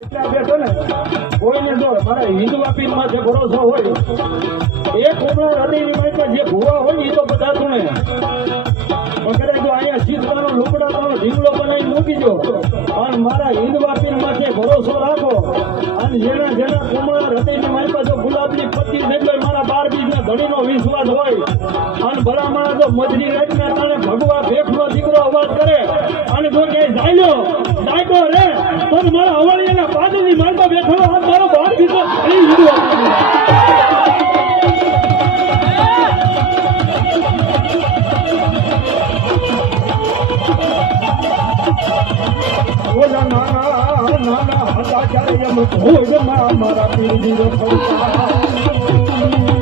બેઠો ને કોઈને જો મારા હિન્દુ આપીન માં જે ભરોસો હોય એ કોમળા હૃદયની માહિતી જે ભૂવા હોય એ તો બધા સુણે વગેરે જો અહીંયા શીતવાનો લુગડાનો ઢીંગલો બનાવી મૂકી દો અને મારા હિન્દ વાપીન માં જે ભરોસો રાખો અને જેના જેના કોમળા હૃદયની માહિતી જો ગુલાબની પત્તી નીકળે મારા 12 બીજના ધણીનો વિશ્વાસ હોય અને ભલામાં જો મજરી રાતના તાણે ભગવા ભેખનો દીકરો અવાજ કરે અને જો ક્યાંય જાયલો રે તો મારા હવાળીના પાદરની માલમાં બેઠો આ મારો 12 બીજો એ હિન્દુ ઓલા નાના હતા ત્યારે એમ ભોજમાં મારા પીર પૈસા